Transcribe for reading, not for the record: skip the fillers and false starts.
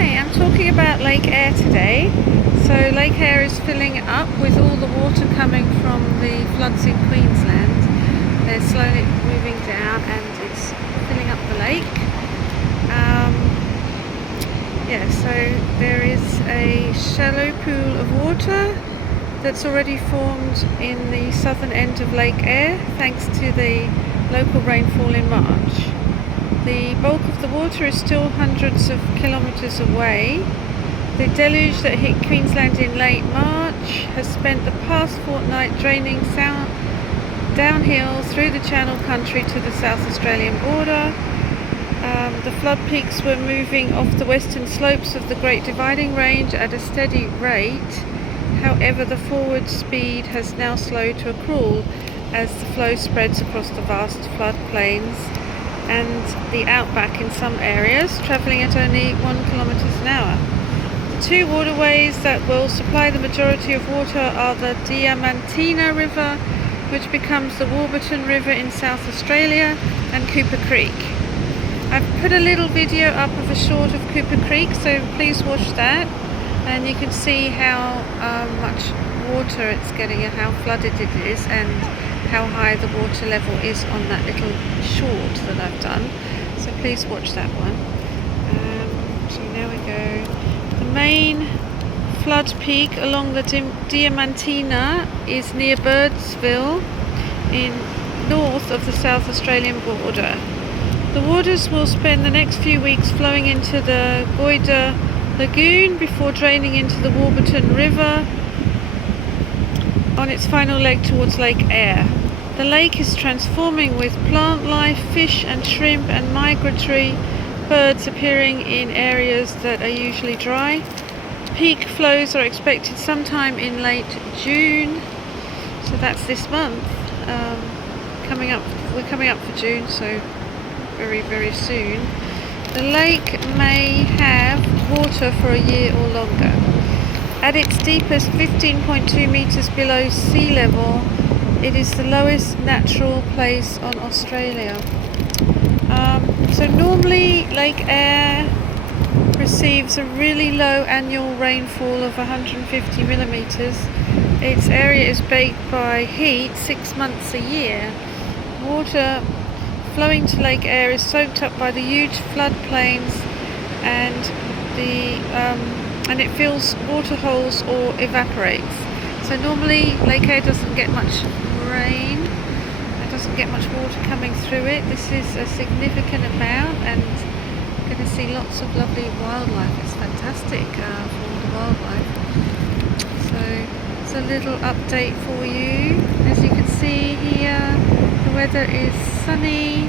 Hi, I'm talking about Lake Eyre today. So Lake Eyre is filling up with all the water coming from the floods in Queensland. They're slowly moving down and it's filling up the lake. So there is a shallow pool of water that's already formed in the southern end of Lake Eyre thanks to the local rainfall in March. The bulk of the water is still hundreds of kilometres away. The deluge that hit Queensland in late March has spent the past fortnight draining downhill through the Channel country to the South Australian border. The flood peaks were moving off the western slopes of the Great Dividing Range at a steady rate. However, the forward speed has now slowed to a crawl as the flow spreads across the vast floodplains and the outback in some areas, travelling at only 1 kilometre an hour. The two waterways that will supply the majority of water are the Diamantina River, which becomes the Warburton River in South Australia, and Cooper Creek. I've put a little video up of a short of Cooper Creek, so please watch that and you can see how much water it's getting and how flooded it is and how high the water level is on that little short that I've done. So please watch that one. So now we go. The main flood peak along the Diamantina is near Birdsville in north of the South Australian border. The waters will spend the next few weeks flowing into the Goyder Lagoon before draining into the Warburton River on its final leg towards Lake Eyre. The lake is transforming with plant life, fish and shrimp and migratory birds appearing in areas that are usually dry. Peak flows are expected sometime in late June, so that's this month. We're coming up for June, so very soon. The lake may have water for a year or longer. At its deepest, 15.2 metres below sea level, it is the lowest natural place on Australia. So normally Lake Eyre receives a really low annual rainfall of 150 millimetres. Its area is baked by heat 6 months a year. Water flowing to Lake Eyre is soaked up by the huge floodplains and it fills water holes or evaporates. So normally Lake Eyre doesn't get much rain, it doesn't get much water coming through it. This is a significant amount and you're going to see lots of lovely wildlife. It's fantastic for all the wildlife. So it's a little update for you. As you can see here, the weather is sunny